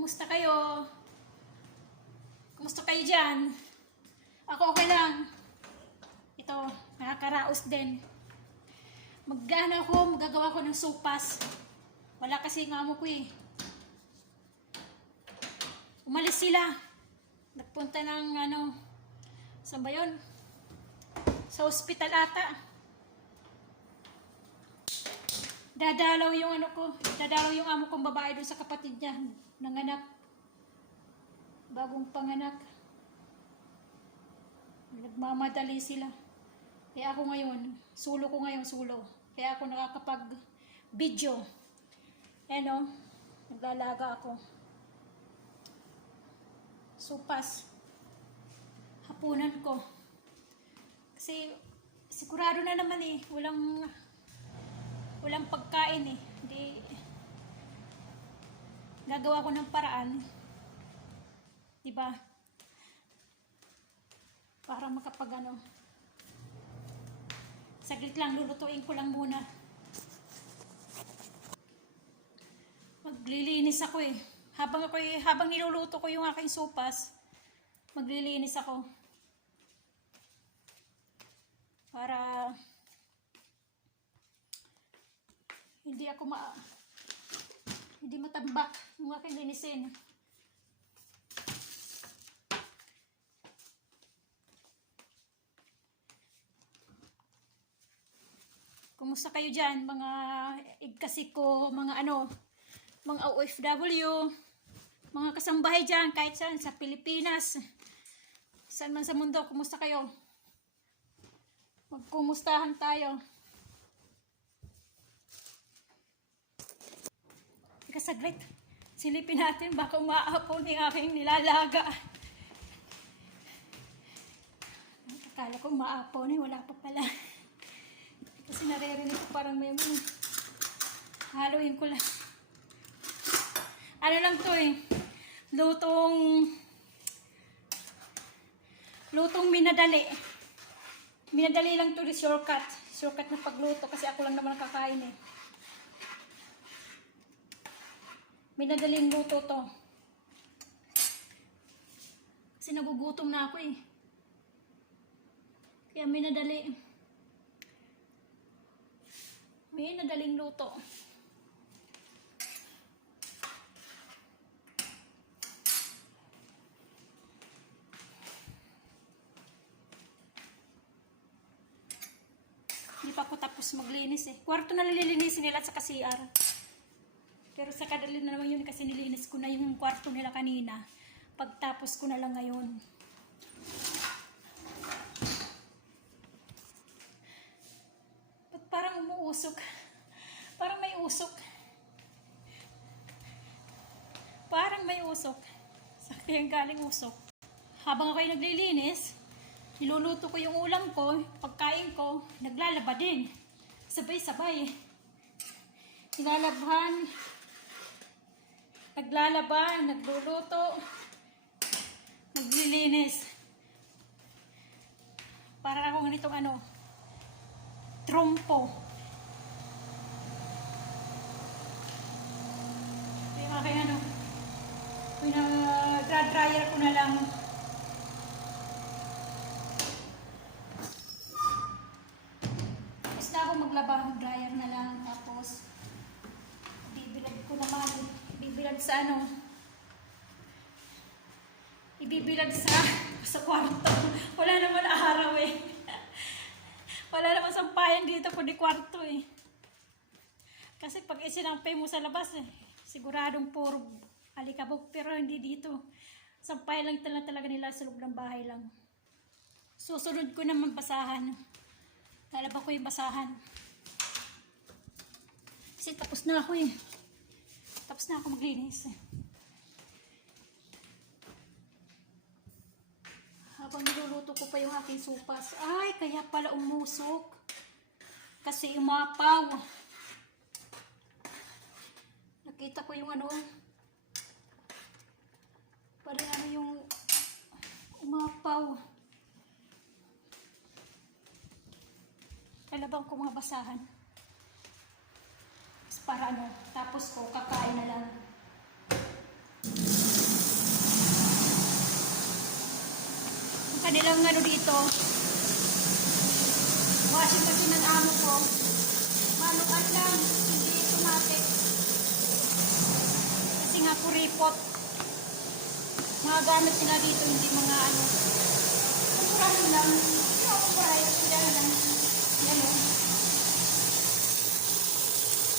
Kumusta kayo? Kumusta kayo dyan? Ako okay lang. Ito, nakakaraos din. Magagawa ko ng sopas. Wala kasi ng amo ko eh. Umalis sila. Nagpunta ng saan ba yun? Sa ospital ata. Dadalaw yung dadalaw yung amo kong babae doon sa kapatid niya. Nanganak. Bagong panganak. Nagmamadali sila. Kaya ako ngayon, sulo. Kaya ako nakakapag-video. Naglalaga ako. Sopas. Hapunan ko. Kasi sigurado na naman eh, walang pagkain eh. Hindi gagawa ko ng paraan. Diba? Para saglit lang, lulutuin ko lang muna. Maglilinis ako eh. Habang niluluto ko yung aking sopas, maglilinis ako. Para hindi matambak yung aking linisin. Kumusta kayo dyan, mga igkasik ko, mga OFW, mga kasambahay dyan, kahit saan, sa Pilipinas, saan man sa mundo, kumusta kayo? Magkumustahan tayo. Teka saglit, silipin natin, baka umaapon yung aking nilalaga. Akala ko umaapon, wala pa pala. Kasi naririnig ko parang may haluin ko lang. Ano lang to eh. Lutong minadali. Minadali lang to, shortcut. Shortcut na pagluto kasi ako lang naman nakakain eh. Minadaling luto to. Kasi nagugutom na ako eh. Kaya minadali. May nadaling luto. Hindi pa ako tapos maglinis eh. Kwarto na nililinisin nila sa CR. Pero sa kadali na naman yun kasi nilinis ko na yung kwarto nila kanina. Pagtapos ko na lang ngayon. Parang umuusok. Parang may usok. Parang may usok. Sa kayang galing usok. Habang ako'y naglilinis, niluluto ko yung ulam ko, pagkain ko, naglalaba din. Sabay-sabay. Nilalabhan, naglalaba, nagluluto, naglilinis. Para ako ganitong trompo. Yung aking dryer ko na lang. Tapos na ako maglaba, dryer na lang. Tapos bibilad ko naman. Ibibilad sa kwarto. Wala naman araw eh. Wala naman sampayan dito kundi kwarto eh. Kasi pag isinampay mo sa labas eh, siguradong puro alikabok. Pero hindi dito. Sampay lang talaga nila sa loob ng bahay lang. Susunod ko naman basahan. Lalaba ko yung basahan. Kasi tapos na ako eh. Tapos na ako maglinis eh. Habang niluluto ko pa yung aking sopas. Ay, kaya pala umusok. Kasi umapaw. Nakita ko yung parang yung umapaw. Lalabang ko mga basahan. Para tapos ko kakain na lang. kanilang ano dito, washing machine ng amo ko. Manukan lang, hindi automatic. Kasi nga kuripot. Mga gamit nila dito, hindi mga ano. Kumurahin lang. Kumurahin lang. Yan o.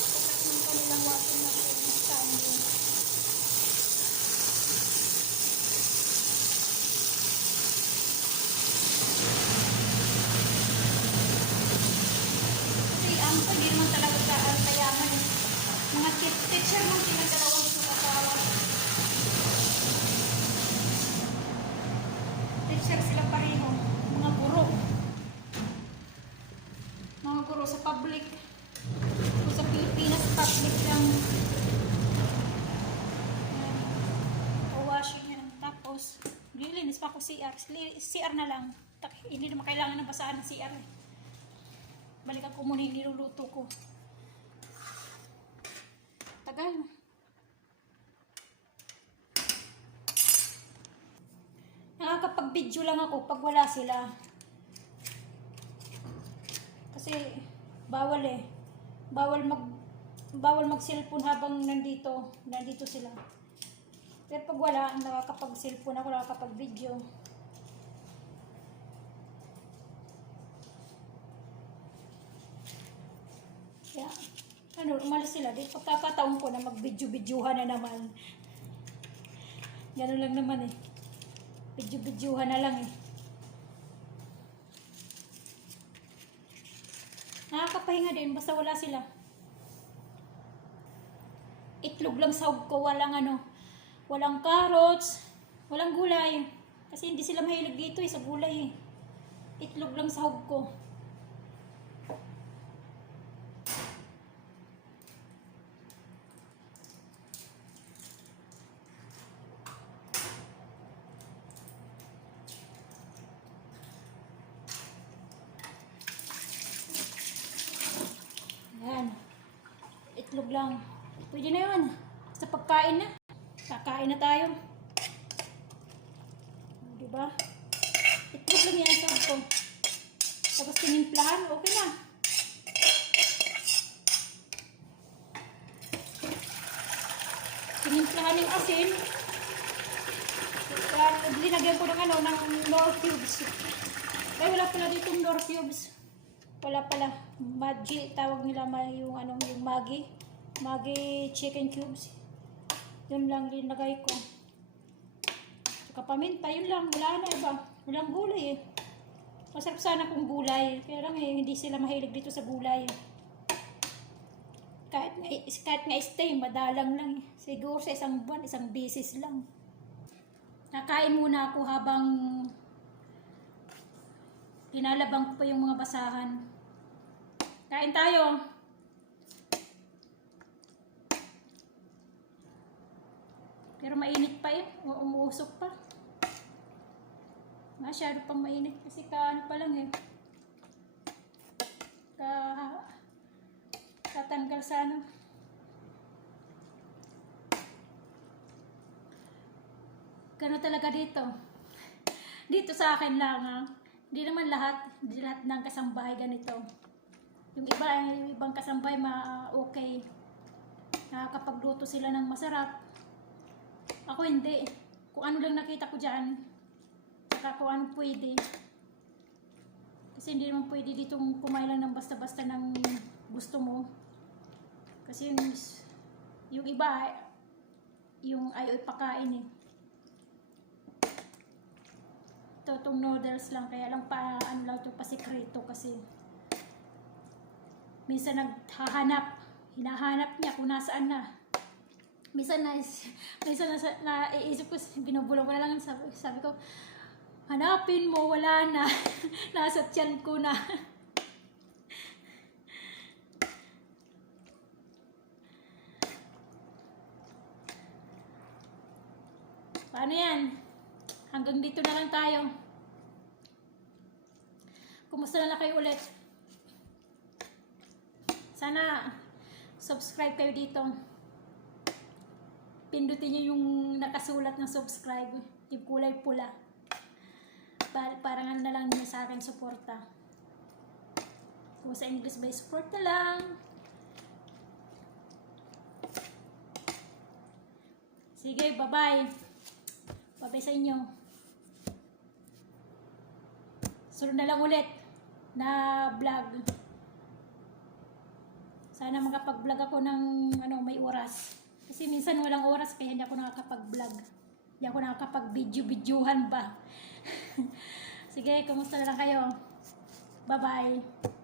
Tapos ng kanilang washing machine. Saan yun? Hindi naman talaga kayaman eh. Mga teacher mo silang dalawang asawa. Teacher sila pareho. Mga guro. Mga guro sa public. O sa Pilipinas, public lang. Washing yan. Tapos, lilinis pa ako CR. CR na lang. Hindi naman kailangan ng basahan ng CR eh. Balikan ko muna yung niluluto ko. Tagal. Nakakapag-video lang ako pag wala sila. Kasi bawal eh. Bawal mag-cellphone habang nandito sila. Pero pag wala, nakakapag-cellphone ako, nakakapag-video. Yeah. Ano, umalis sila. Di pagkakataon ko na mag-video-videohan na naman. Ganun lang naman eh. Video-videohan na lang eh. Nakakapahinga din basta wala sila. Itlog lang sahog ko, walang ano, walang carrots, walang gulay. Kasi hindi sila mahilig dito eh, sa gulay eh. Itlog lang sahog ko. Itlog lang. Pwede na yun. Sa pagkain na. Kakain na tayo. Diba? Itlog lang yan sa ko. Tapos tinimplahan, okay na. Tinimplahan yung asin. Linagyan ko ng ano, ng nor cubes. Ay, wala pala ditong nor cubes. Wala pala. Maggi, tawag nila yung anong yung Maggi. Maggi chicken cubes. Yun lang linagay ko. Saka paminta, yun lang. Wala na iba. Walang gulay eh. Masarap sana kung gulay. Kaya lang eh, hindi sila mahilig dito sa gulay. Kahit nga stay, madalang lang eh. Siguro sa isang buwan, isang beses lang. Nakain muna ako habang pinalabang ko pa yung mga basahan. Kain tayo. Pero mainit pa eh. Umuusok pa. Masyado pang mainit. Kasi ano pa lang eh. Tatanggal sa ano. Gano'n talaga dito. Dito sa akin lang ha. Hindi naman lahat. Hindi lahat ng kasambahay ganito. Yung ibang kasambahay okay. Nakakapagluto sila ng masarap. Ako hindi. Kung ano lang nakita ko dyan. Saka kung ano pwede. Kasi hindi naman pwede ditong kumain lang ng basta-basta ng gusto mo. Kasi yung iba, yung ayaw ipakain eh. Itong noodles lang. Kaya lang ano lang ito pasikreto kasi. Minsan hinahanap niya kung nasaan na. Minsan naiisip ko, binubulong ko na lang, sabi ko, hanapin mo, wala na. Nasa tiyan ko na. Paano yan? Hanggang dito na lang tayo. Kumusta na kayo ulit? Sana subscribe kayo dito. Pindutin nyo yung nakasulat ng subscribe. Yung kulay pula. Parang ano na lang niya sa akin, suporta. Kung sa English by support na lang. Sige, bye-bye. Bye-bye sa inyo. Sunod na lang ulit na vlog. Sana makapag-vlog ako ng may oras. Kasi minsan walang oras kaya hindi ako nakakapag-vlog. Hindi ako nakakapag-video-videohan ba. Sige, kumusta na lang kayo? Bye-bye.